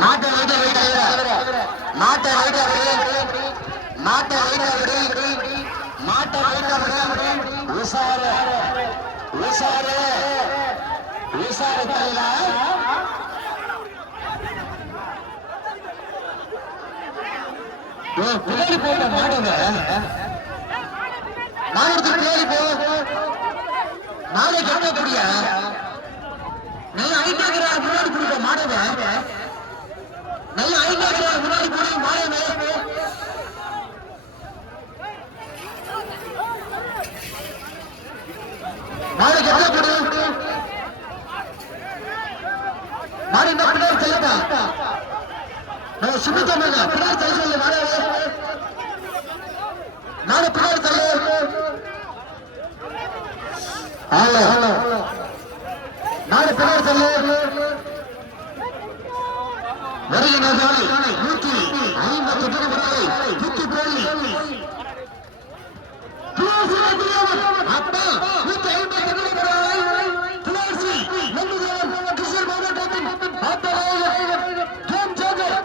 மாட்டை வைக்க மாட்டை வைக்க மாட்டை வைக்க மாட்டை வைக்க உசார உசார உசார தலைவா பின்னாடி போட்ட மாடுங்க நான் பின்னாடி போ நாளை கேட்கக்கூடிய நீ ஐந்தாக்கிற முன்னாடி பிடிக்க மாடுங்க நல்ல ஐந்தாக்கிற முன்னாடி பிடிக்க மாடுங்க நாளை கேட்கக்கூடிய மாடு இந்த பின்னாடி செல்லுங்க சுமித்தமிழ் பின்னாடி தலை மாடு நாடு பின்னாடி தலை ஹலோ ஹலோ நாடு பின்னாடி தலை வருகின்ற 150 முறை சுத்தி போய் அப்பா 150 துளசி நம்புகிறோம் கிருஷ்ணர் மாவட்டத்தின் கேம் சேகர்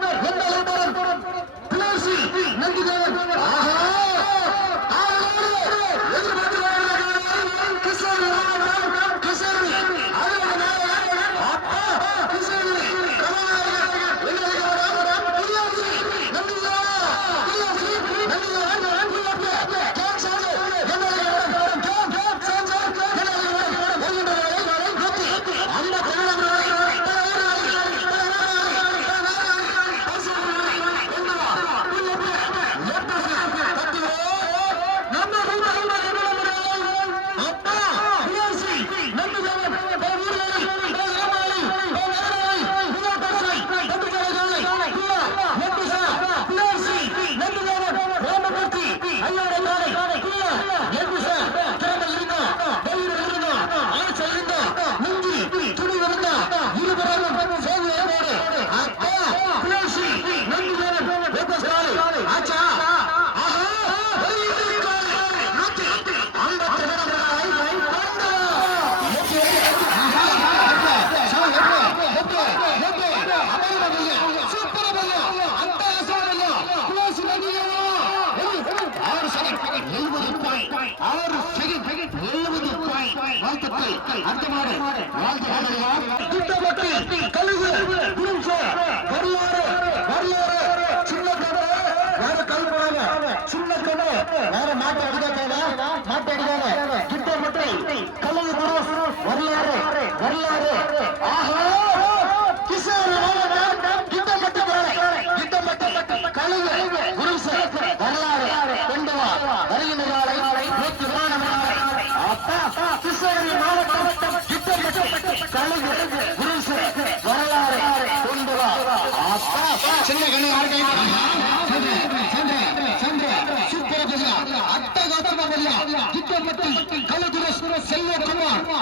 துளசி நம்புகிறோம்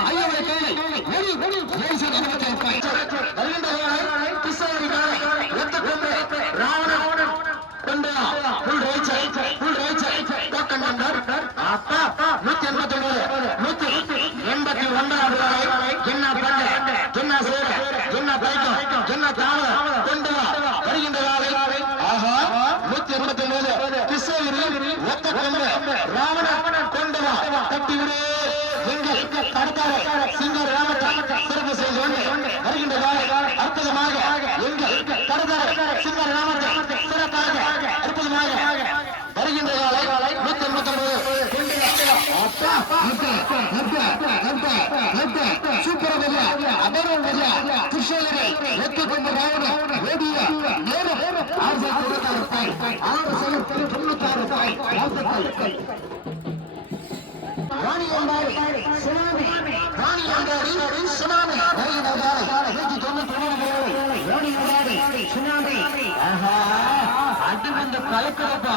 அடிமந்த கலக்கலப்பா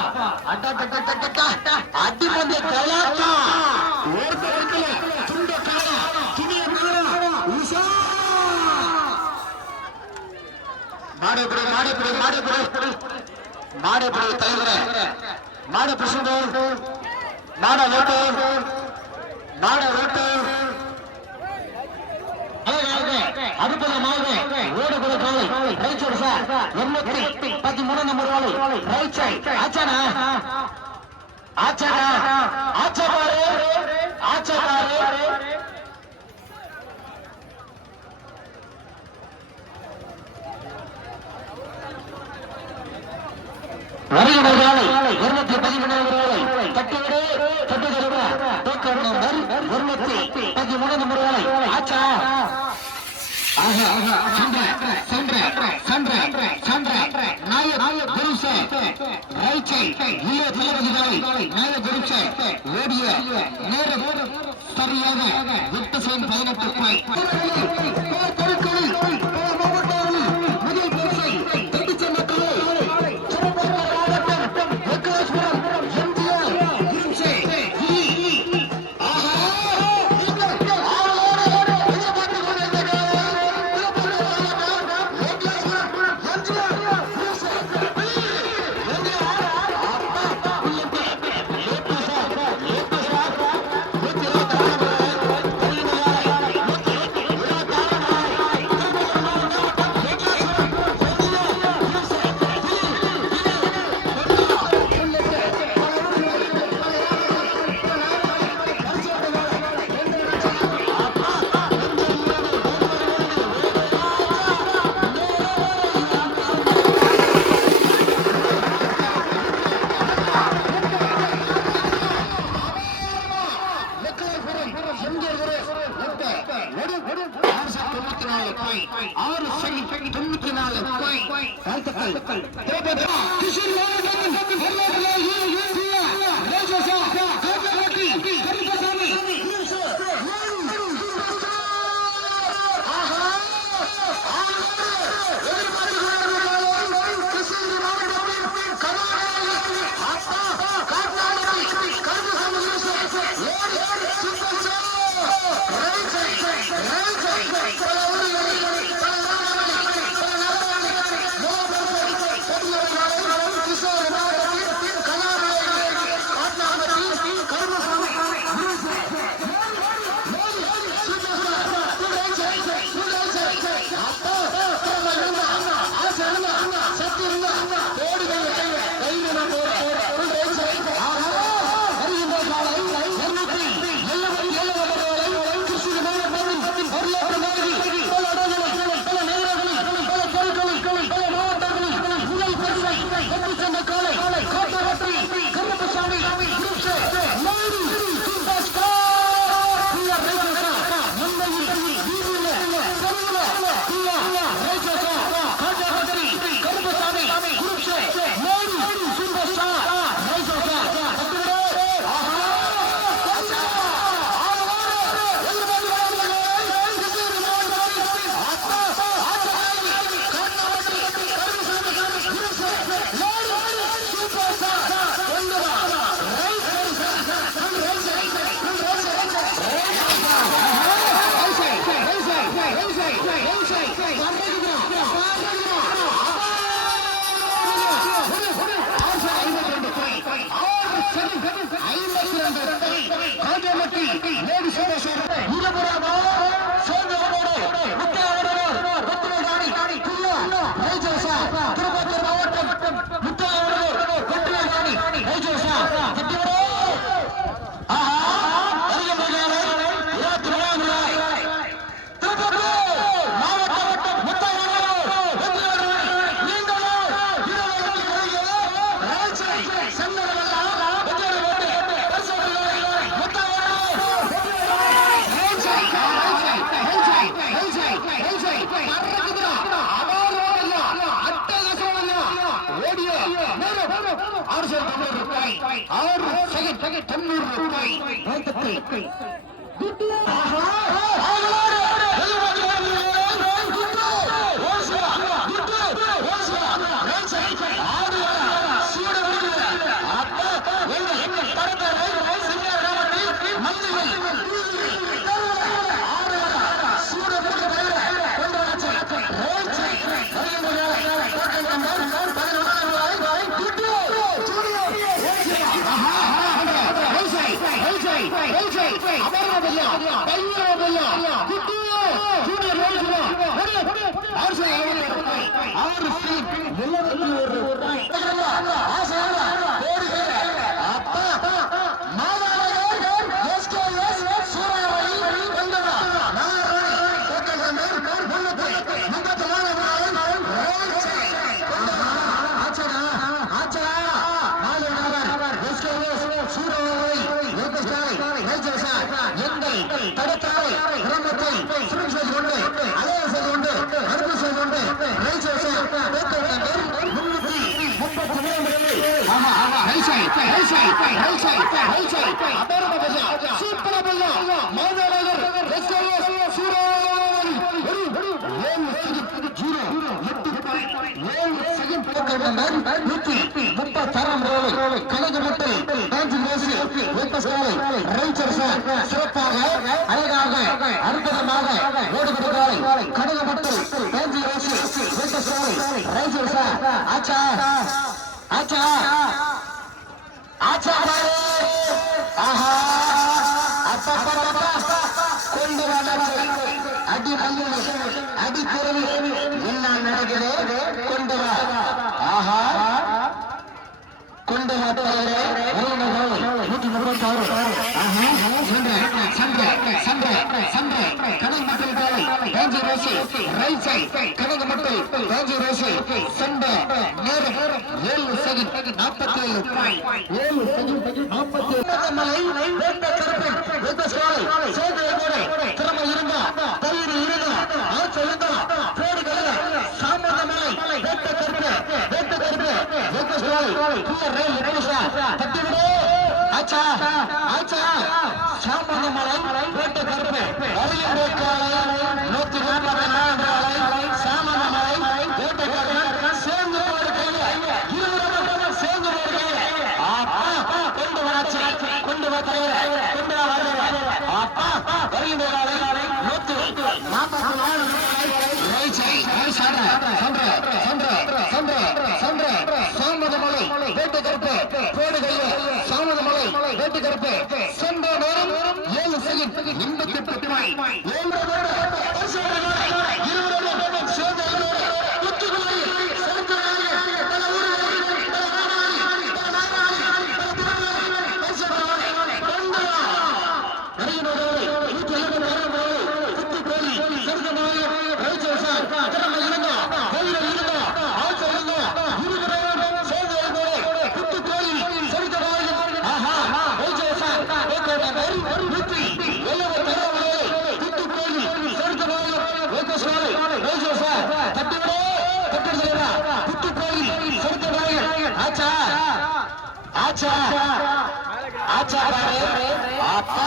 அடிமந்த கலாட்டா மாடப்புற தலைவர் மாட பிரசிடன்ட் மாட ஓட்டு மாட ஓட்டு அற்புதமாக ஓடுகிற காலை ரைட் சைடு சார் 213 நம்பர் வாலி ரைட் சைடு ஆச்சானா ஆச்சானா ஆச்சா பாரு வருகிற வாலி 213 நம்பர் வாலி தட்டுவிடு தட்டு தருவா டோக்கன் நம்பர் 213 நம்பர் வாலி ஆச்சா சரியாக 11 சிறப்பாக அழகாக அற்புதமாக ஓடுகிறார்கள் கனகமட்டல் ஆச்சா ஆச்சா ஆச்சா ஆஹா கொண்டு அடி மல்லி அடி குரல் என்ன நடக்குது கொண்டு வா ஆஹா கொண்டு வா நூற்றி 36 கடை மக்கள் காலை பேஞ்சி ரோசி ரைட் சைட் கடை மக்கள் பேஞ்சி ரோசி சண்டை நேரம் 7 செகண்ட் 47 மலை வேண்ட கருப்பன் வெந்த சோலை சேவை கோடை திறமை இருந்தா தயிர் இருந்தா ஆட்சி இருந்தா போடு கல்ல சாமந்த மலை வேண்ட கருப்பு வெந்த சோலை கிளியர் ரயில் ரேஷா தட்டி விடு ஆச்சா ஆச்சா சாமந்த மலை வேண்ட கருப்பு அருகில் வேட்காலை 134 சாமந்த மலை வேண்ட கருப்பு சேர்ந்து போடு கையில இருவரும் சேர்ந்து போடு கையில ஆப்பா கொண்டு வராச்சு கொண்டு வா தலைவர கொண்டு வா அப்பா வருகின்ற காலை 144 ரைட் சைட் சாமதமலை வேட்டு கருப்பு போடு கையில சாமதமலை வேட்டு கருப்பு சென்ற நேரம் 7 செகண்ட் 88 ஆச்சா ஆச்சா அப்பா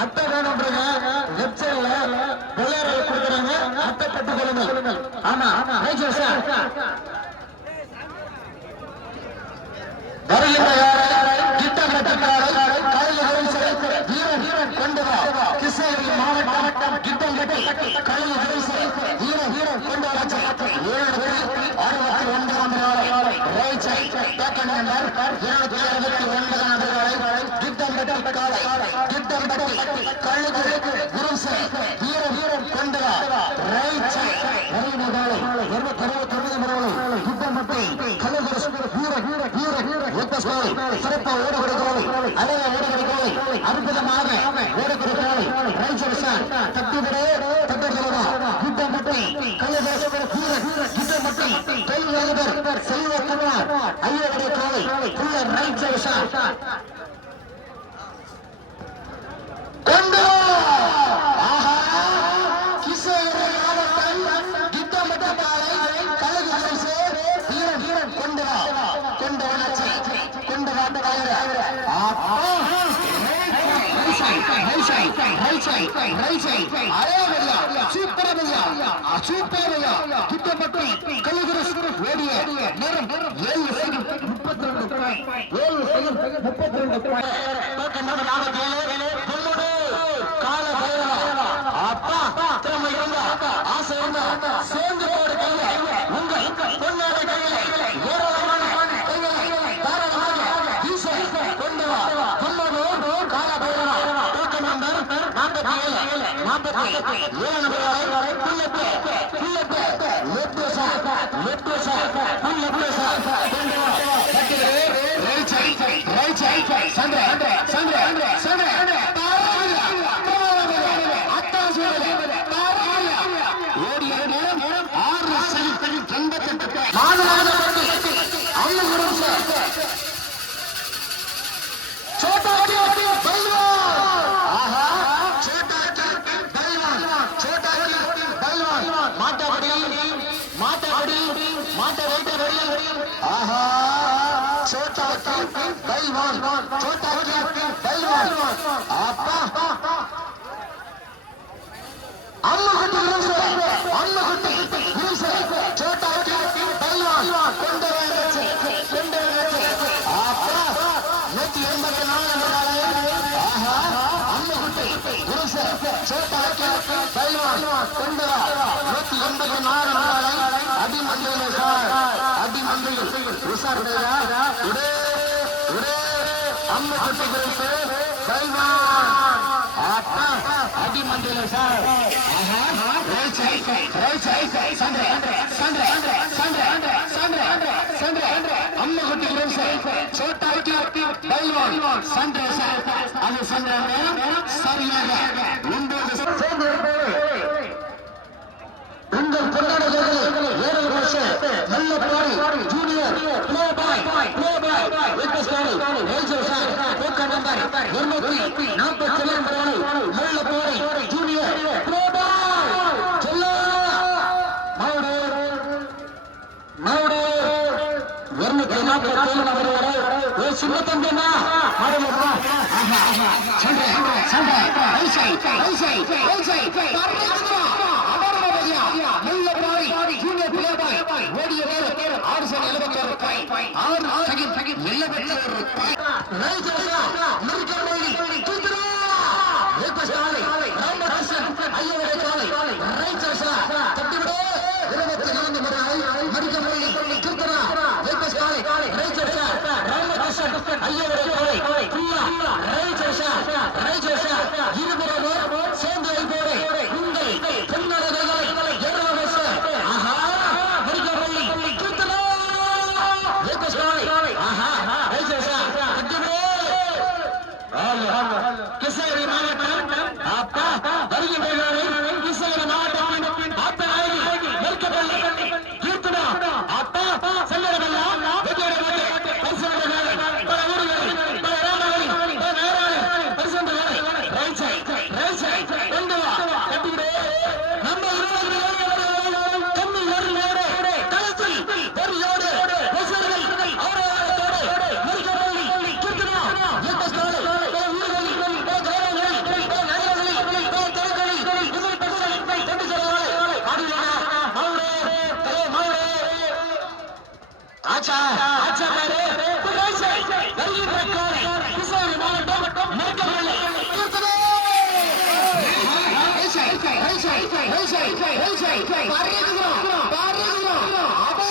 அட்டை வேணும் வெப்சைட்ல கொடுக்குறாங்க அட்டை கட்டு கொள்ளுங்கள் ஆமா கொண்டு வா கிருஷ்ணகிரி மாவட்டம் கிட்டங்கட்டி கழுகு வரிசை வீரன் கொண்டு வராச்சு 769 கழுகு குருசை வீரன் கொண்டு வா ரைட் சிறப்பா ஓடக்கூடிய கோலை அழகா ஓடக்கூடிய கோலை அற்புதமாக ஓடக்கூடிய கோலை ரைசர் சார் தட்டுவிடு தட்டு சொல்லவா குட்டம்பட்டி கலைவர் வீரர் குட்டம்பட்டி தொழிலாளர் செல்வகுமார் ஐயருடைய கோலை புள்ளர் ரைசர் சார் கொண்டு சேர்ந்து போடு கையில உங்கள் பொன்னாட கையில ஏராளமான கைகளை தாராளமாக வீச கொண்டு வா பொன்னோடு கால பைரவா டோக்கன் நம்பர் 47 47 நம்பரை bullet left sir bullet sir கொண்டு வா ரைட் சைடு சந்திர உங்கள் பொன்னாடைகளை ஏழு வருஷம் நல்ல பாடி junior play boy token number 247 நல்ல பாடி ஜூனியர் ப்ளே பாய் செல்லா மௌடு 247 நம்பர் வரை சின்ன தம்பி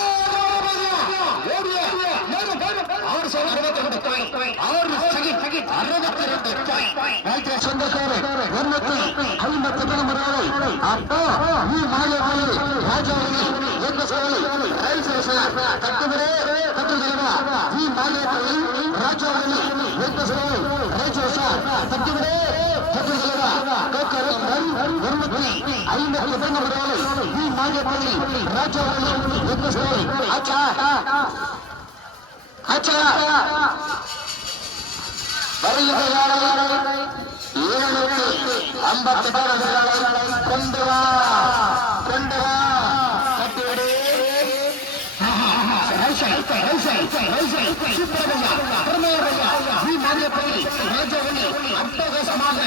ராஜா சார் தட்டுவிடு தட்டு தலைவா we மாரியப்பள்ளி Rajavali Venkateswaran Raja sir தட்டுவிடு தட்டு தலைவா Quaker 152 number we மாரியப்பள்ளி Rajavali Venkateswaran ஆச்சா ஆச்சா வருகிறார் 752 கொண்டு வா கட்டுவிடு அட்டகாசமாக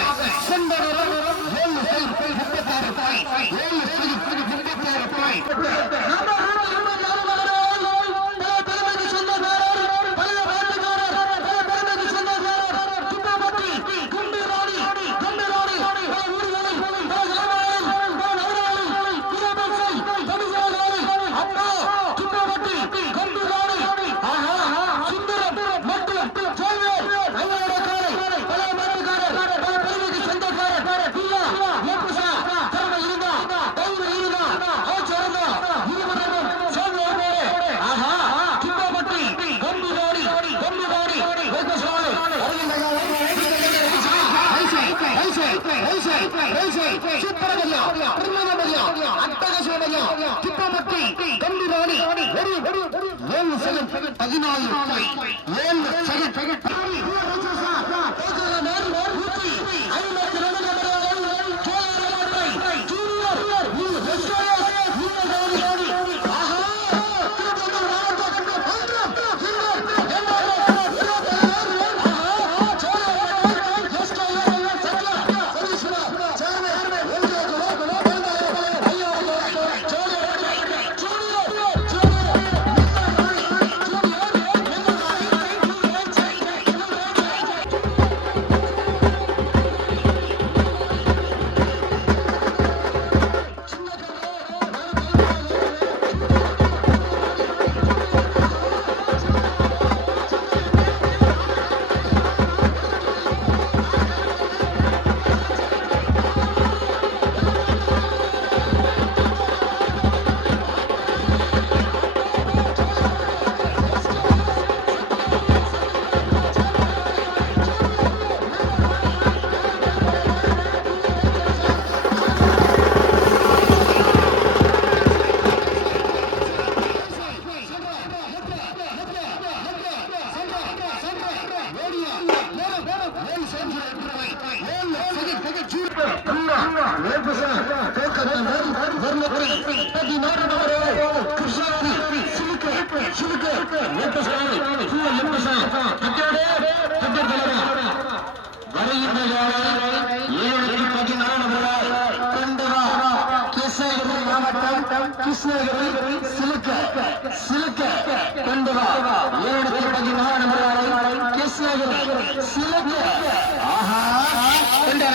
கிருஷ்ணகிரி சிலுக்க கொண்டு வா 714 நம்பர் கிருஷ்ணகிரி சிலுக்க ஆஹா கொண்டு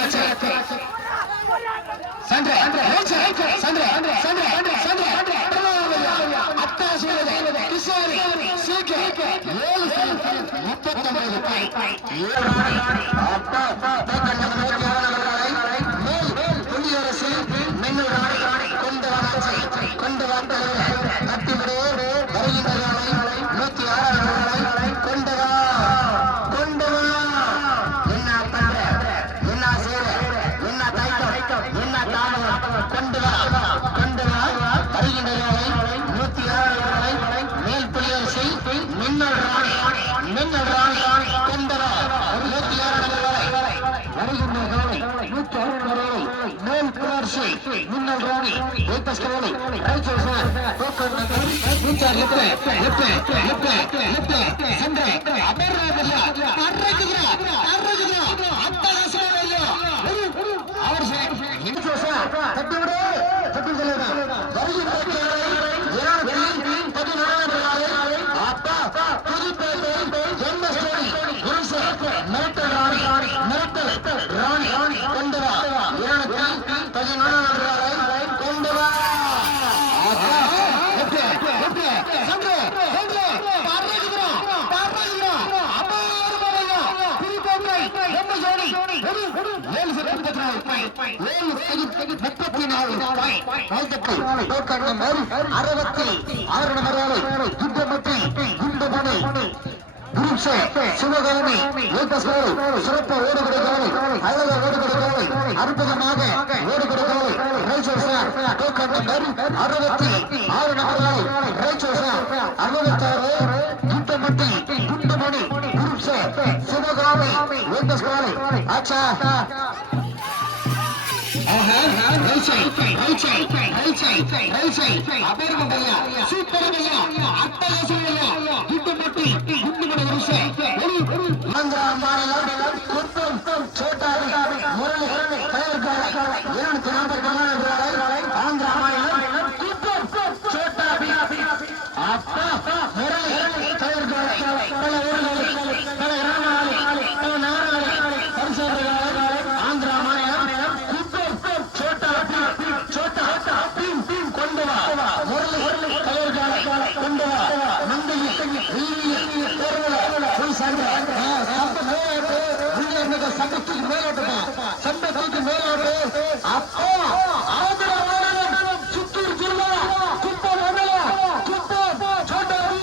சிவகாமி சிறப்பு ஓடுபடுகிறார்கள் அழக ஓடுபடுகிறார்கள் அற்புதமாக ஓடுபடுகிறார்கள் 66 நபர்கள் 66 குண்டமட்டி குண்டமணி சிவகாமி ஆச்சா சம்பத்துக்கு மேலோட்டமா சம்பத்துக்கு மேலோட்டு அப்போ சித்தூர் ஜில்லா குப்பம் குப்பம் சோட்டாரி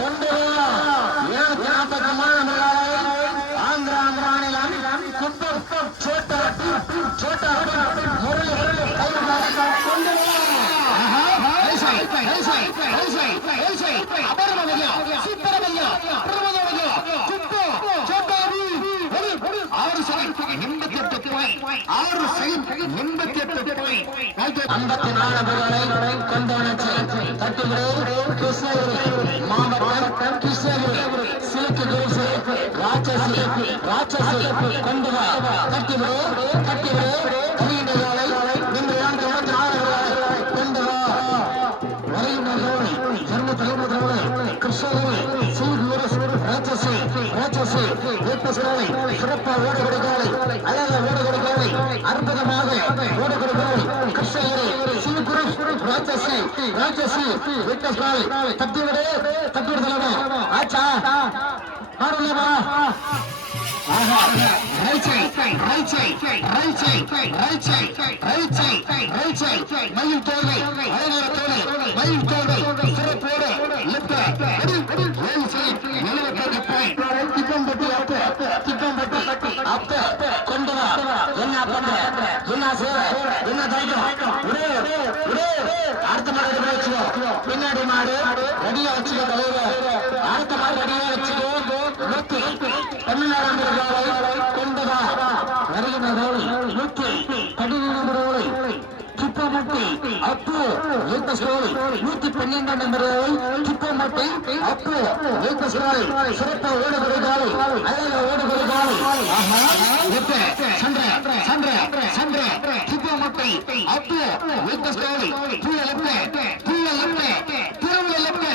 கொண்டு ஆந்திரா மாநிலம் குப்பம் சோட்டா மாவட்டம் கிருஷ்ணகிரி சிலுக்கு குருசு ராட்சசி கொண்டு கட்டிவிடு சிறப்பாக ஓடுகொடுக்காலை அழக ஓடுகொடுக்காலை அற்புதமாக ஓடுகொடுக்காலை கிருஷ்ணகிரி சிவகுரு ராட்சசி வெட்டஸ்காலை தட்டிவிடு தலைவா ஆச்சா பாடுலவா மயில் தோல்வை அழகான தோல்வை மயில் தோல்வை சிறப்போடு கொண்டு வா என்ன பண்ற என்ன சேவை என்ன தைரியம் அடுத்த மாடு வச்சுக்கோ பின்னாடி மாடு ரெடியா வச்சுக்கோ தலைவர் அடுத்த மாடு ரெடியா வச்சுக்கோ நூத்தி 14 கொண்டு வா வருகின்ற ரோலை 112 கிப்பமட்டி அப்பு ஏகஸ்ரோலை 112 நம்பரை கிப்பமட்டி அப்பு ஏகஸ்ரோலை சிறப்பு ஓடுகிறாய் அழக ஓடுகிறாய் ஆஹா எப்ப சந்திர கிப்பமட்டி அப்பு ஏகஸ்ரோலை புள்ள லெப்ட் திருவுல லெப்ட்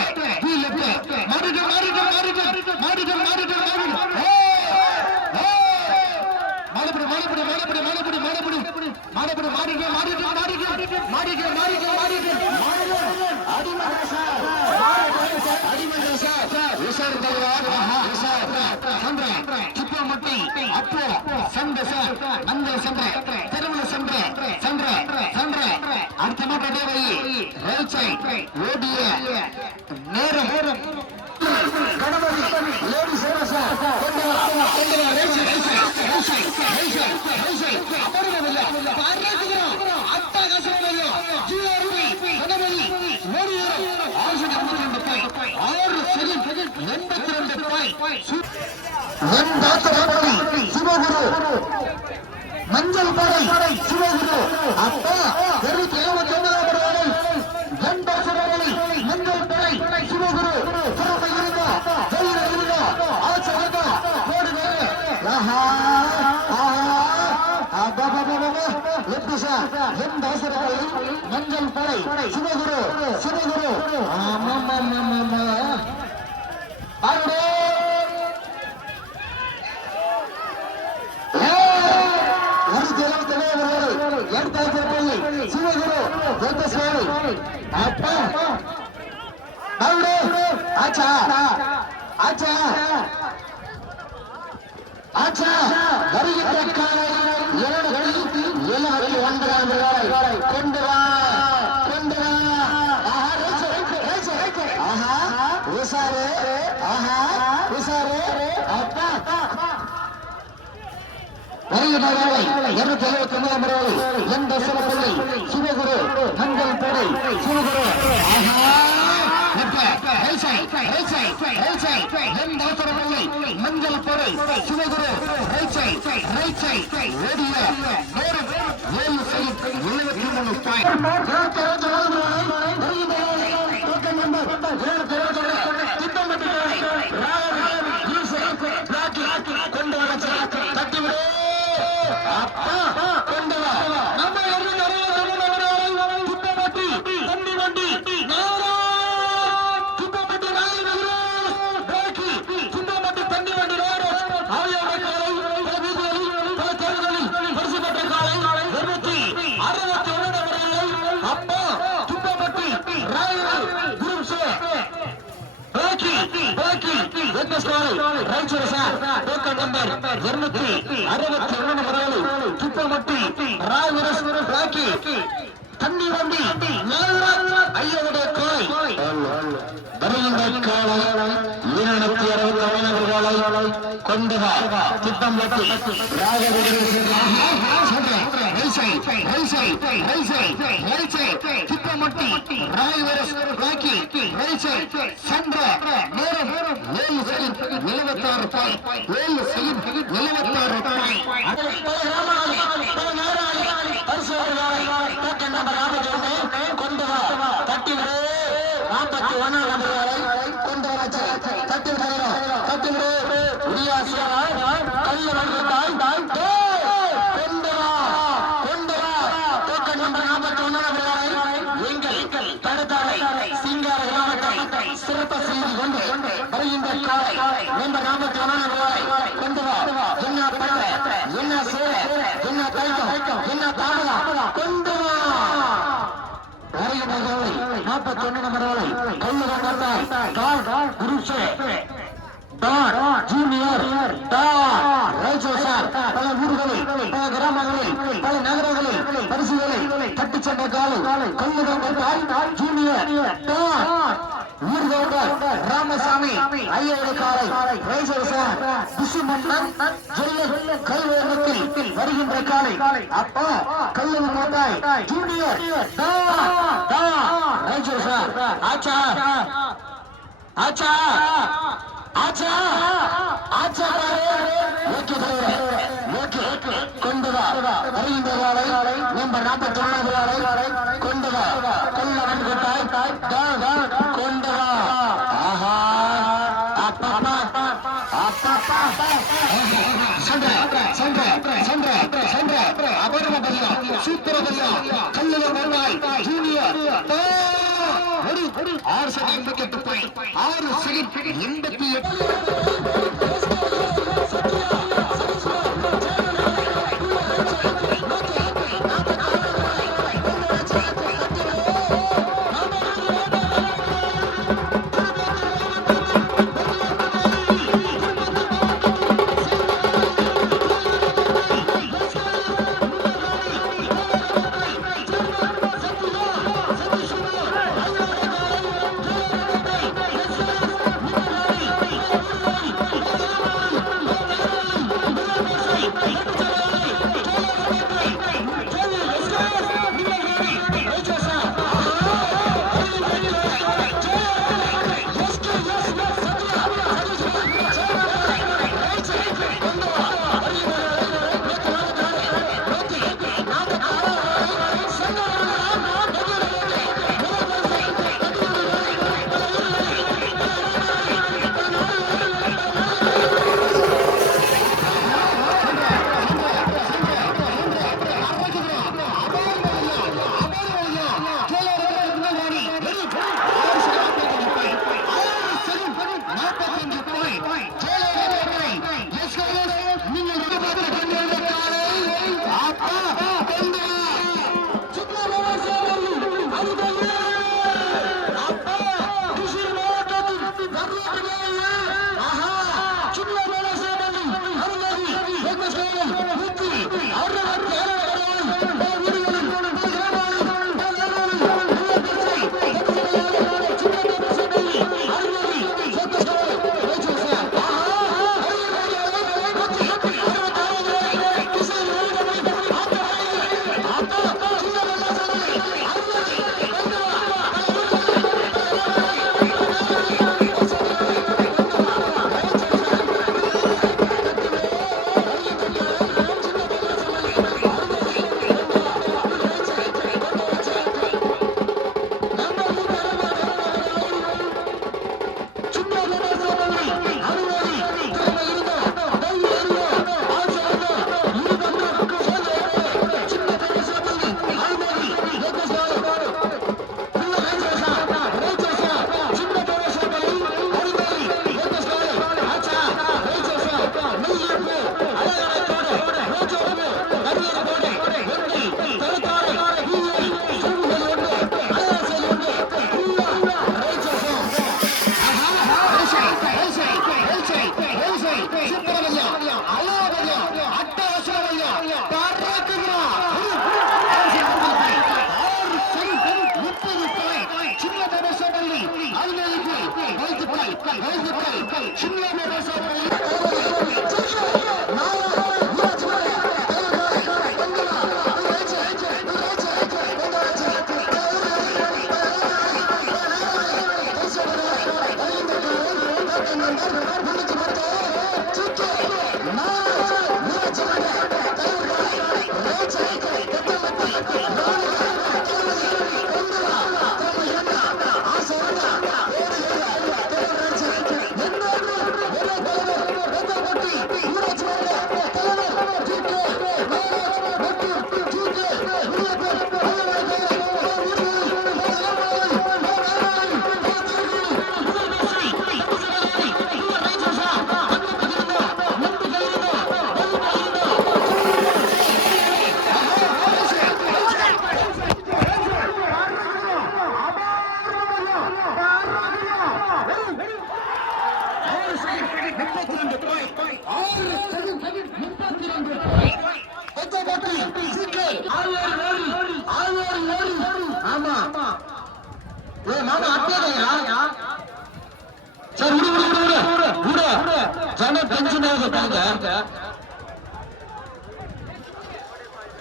பி லெப்ட் மாறிடு அடுத்த மாட்டே ஓடிய நேரம் சிவகுரு மஞ்சள் படை சிவகுரு அப்பா 279 மஞ்சள் படை சிவகுரு சிறப்பு இருந்தா தைரியம் இருந்தா ஆச்சா இருந்தா ஓடுங்க மஞ்சள் படை சிவகுரு ஒரு ஜலம் தலைவர்கள் 2000 அப்பா ஆச்சா ஆச்சா ஆச்சா வருகின்ற காலை 79 கொண்டு வா கொண்டு வா ஆஹா உசாரு ஆஹா உசாரு அப்பா வருகின்ற காலை 279 எந்த சிறப்பில்லை சிவகுரு மஞ்சள் படை சிவகுரு ஆஹா மஞ்சள் படை சிவகுரு ஓடிய 261 துப்பமட்டி ராக்கி தண்ணி வண்டி ஐயாவுடைய காலை வருகின்ற காலை 261 கொண்டு திட்டம் வட்டி திட்டமட்டி ராக்கி சென்ற நேரம் 7 தட்டி கொண்டு தட்டி சிறப்பு செய்து கொண்டு வருகின்ற காலை நம்பர் 41 கொண்டு வா என்ன பண்ண என்ன சேர என்ன தைக்கம் என்ன தாமதம் கொண்டு வா வருகின்ற காலை 41 நம்பர் கொள்ளுதான் குருஷே ஜூனியர் பல ஊர்களில் பல கிராமங்களில் பல நகரங்களில் பரிசுகளை தட்டிச் சென்ற காலை கொள்ளுதான் ஜூனியர் ராமசாமி ஐயாவுடைய காலை கைவேகத்தில் வருகின்ற காலை அப்பா கல்லூரி மாட்டாய் ஜூனியர் ஆச்சா ஆச்சா ஆச்சா ஆச்சா கொண்டு வா வருகின்ற காலை நம்பர் 41 கொண்டு வா கொள்ளவன் கொண்டு வா ஆஹா அப்பா அபரமபல்லா சூத்திரபல்லா கல்லுவாய் ஜூனியர் 6 செகண்ட் 88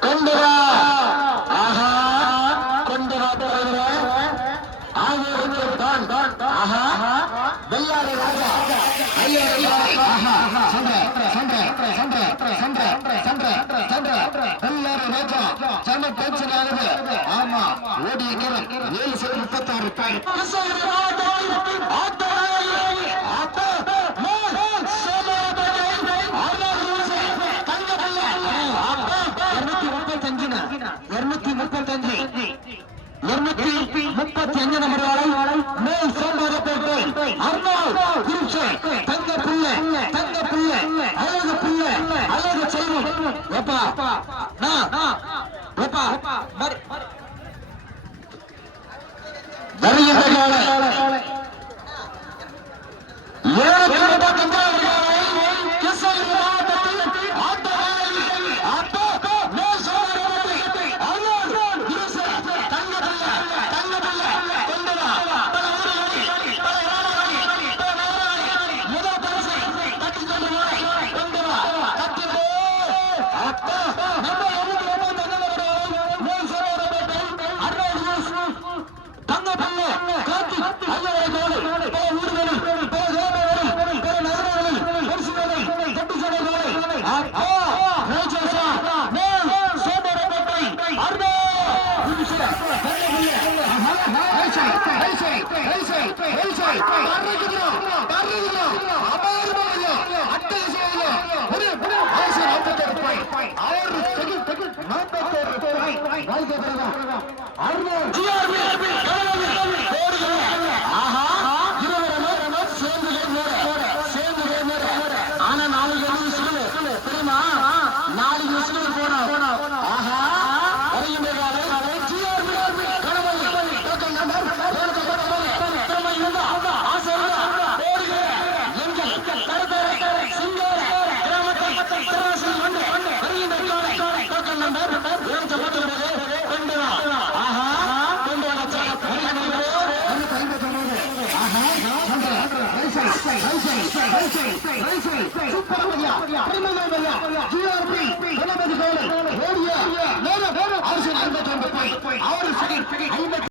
கொண்டு வா ஆஹா கொண்டு வா வெள்ளாரி ராஜா வெள்ளாரி ராஜா சம பேச்சினானது ஆமா ஓடிய நேரம் 235 நம்பர் வாழை மேல் சோமரப்பேட்டை அர்னால் குறிச்சி தங்க புள்ள அழகு செல்வம் எப்பா வருகின்ற காலை ஆனா நாளைக்கு தெரியுமா? நாளைக்கு ஆசை சூப்பர் ஐயா திருமணம் ஐயா ஜிஆர்பி கணபதி கோலை ஓடியா நேரம் அரசு 59 ஆறு செகண்ட்